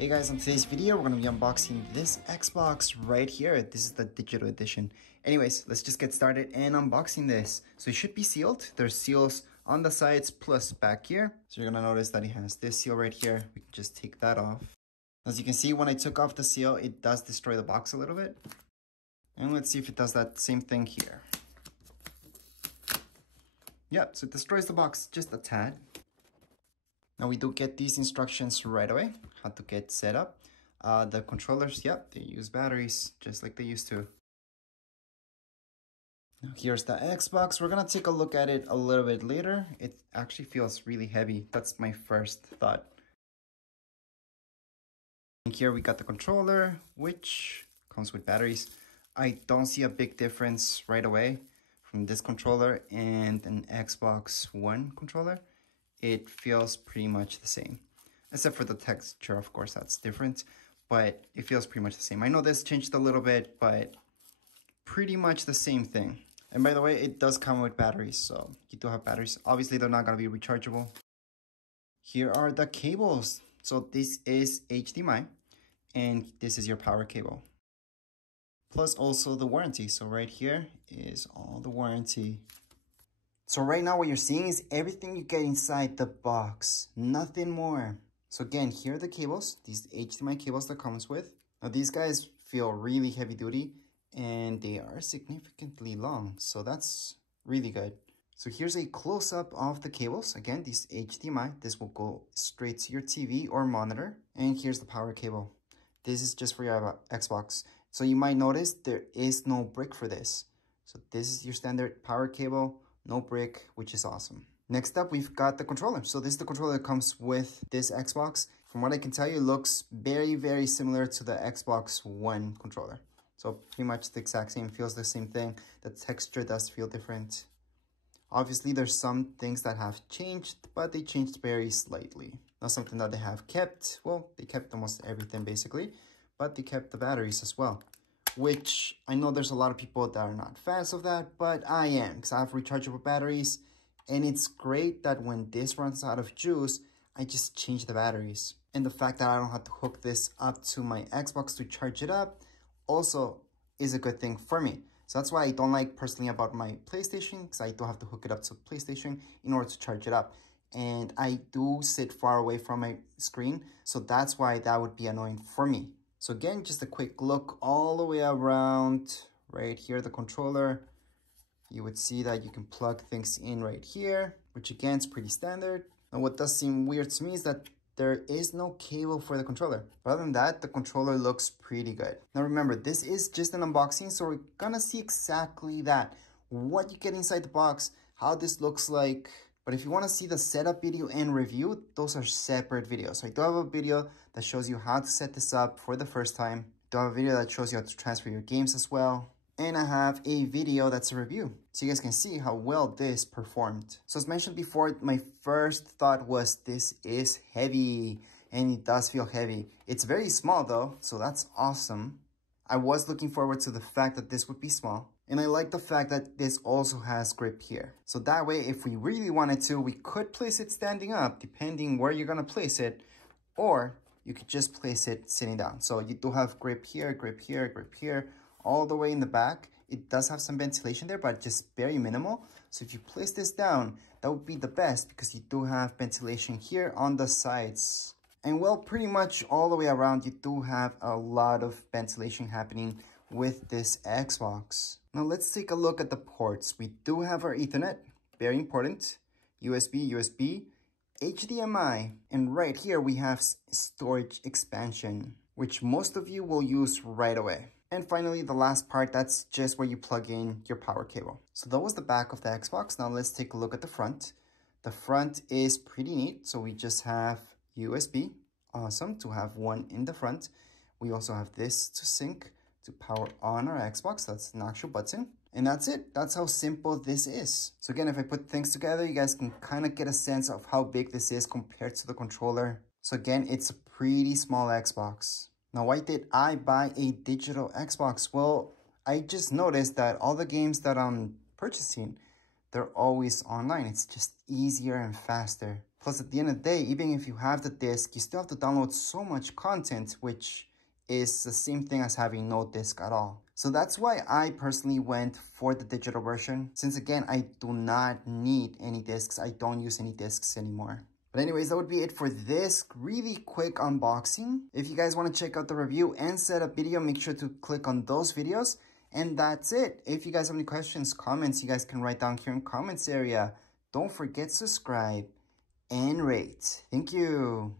Hey guys, on today's video, we're going to be unboxing this Xbox right here. This is the digital edition. Anyways, let's just get started and unboxing this. So it should be sealed. There's seals on the sides plus back here. So you're going to notice that it has this seal right here. We can just take that off. As you can see, when I took off the seal, it does destroy the box a little bit. And let's see if it does that same thing here. Yep, so it destroys the box just a tad. Now we do get these instructions right away, how to get set up. The controllers, yep, they use batteries just like they used to. Now here's the Xbox. We're gonna take a look at it a little bit later. It actually feels really heavy. That's my first thought. And here we got the controller, which comes with batteries. I don't see a big difference right away from this controller and an Xbox One controller. It feels pretty much the same, except for the texture, of course, that's different, but it feels pretty much the same. I know this changed a little bit, but pretty much the same thing. And by the way, it does come with batteries, so you do have batteries. Obviously, they're not going to be rechargeable. Here are the cables. So this is HDMI, and this is your power cable. Plus also the warranty. So right here is all the warranty. So right now what you're seeing is everything you get inside the box, nothing more. So again, here are the cables, these HDMI cables that comes with. Now these guys feel really heavy duty and they are significantly long. So that's really good. So here's a close-up of the cables. Again, these HDMI, this will go straight to your TV or monitor. And here's the power cable. This is just for your Xbox. So you might notice there is no brick for this. So this is your standard power cable. No brick, which is awesome. Next up, we've got the controller. So this is the controller that comes with this Xbox. From what I can tell you, it looks very, very similar to the Xbox One controller. So pretty much the exact same, feels the same thing. The texture does feel different. Obviously, there's some things that have changed, but they changed very slightly. Not something that they have kept. Well, they kept almost everything basically, but they kept the batteries as well. Which I know there's a lot of people that are not fans of that, but I am because I have rechargeable batteries. And it's great that when this runs out of juice, I just change the batteries. And the fact that I don't have to hook this up to my Xbox to charge it up also is a good thing for me. So that's why I don't like personally about my PlayStation, because I do have to hook it up to PlayStation in order to charge it up. And I do sit far away from my screen, so that's why that would be annoying for me. So again, just a quick look all the way around right here, the controller. You would see that you can plug things in right here, which again is pretty standard. And what does seem weird to me is that there is no cable for the controller. But other than that, the controller looks pretty good. Now remember, this is just an unboxing, so we're gonna see exactly that. What you get inside the box, how this looks like. But if you want to see the setup video and review, those are separate videos. So I do have a video that shows you how to set this up for the first time. I do have a video that shows you how to transfer your games as well. And I have a video that's a review, so you guys can see how well this performed. So as mentioned before, my first thought was this is heavy, and it does feel heavy. It's very small though, so that's awesome. I was looking forward to the fact that this would be small. And I like the fact that this also has grip here. So that way, if we really wanted to, we could place it standing up, depending where you're gonna place it, or you could just place it sitting down. So you do have grip here, grip here, grip here, all the way in the back. It does have some ventilation there, but just very minimal. So if you place this down, that would be the best because you do have ventilation here on the sides. And well, pretty much all the way around, you do have a lot of ventilation happening with this Xbox. Now let's take a look at the ports. We do have our Ethernet, very important, USB, HDMI, and right here we have storage expansion, which most of you will use right away. And finally, the last part, that's just where you plug in your power cable. So that was the back of the Xbox. Now let's take a look at the front. The front is pretty neat. So we just have USB, awesome to have one in the front. We also have this to sync to power on our Xbox. That's an actual button. And that's it. That's how simple this is. So again, if I put things together, you guys can kind of get a sense of how big this is compared to the controller. So again, it's a pretty small Xbox. Now, why did I buy a digital Xbox? Well, I just noticed that all the games that I'm purchasing, they're always online. It's just easier and faster. Plus, at the end of the day, even if you have the disc, you still have to download so much content, which is the same thing as having no disc at all. So that's why I personally went for the digital version, since again, I do not need any discs. I don't use any discs anymore. But anyways, that would be it for this really quick unboxing. If you guys want to check out the review and setup video, make sure to click on those videos. And that's it. If you guys have any questions, comments, you guys can write down here in comments area. Don't forget to subscribe and rate. Thank you.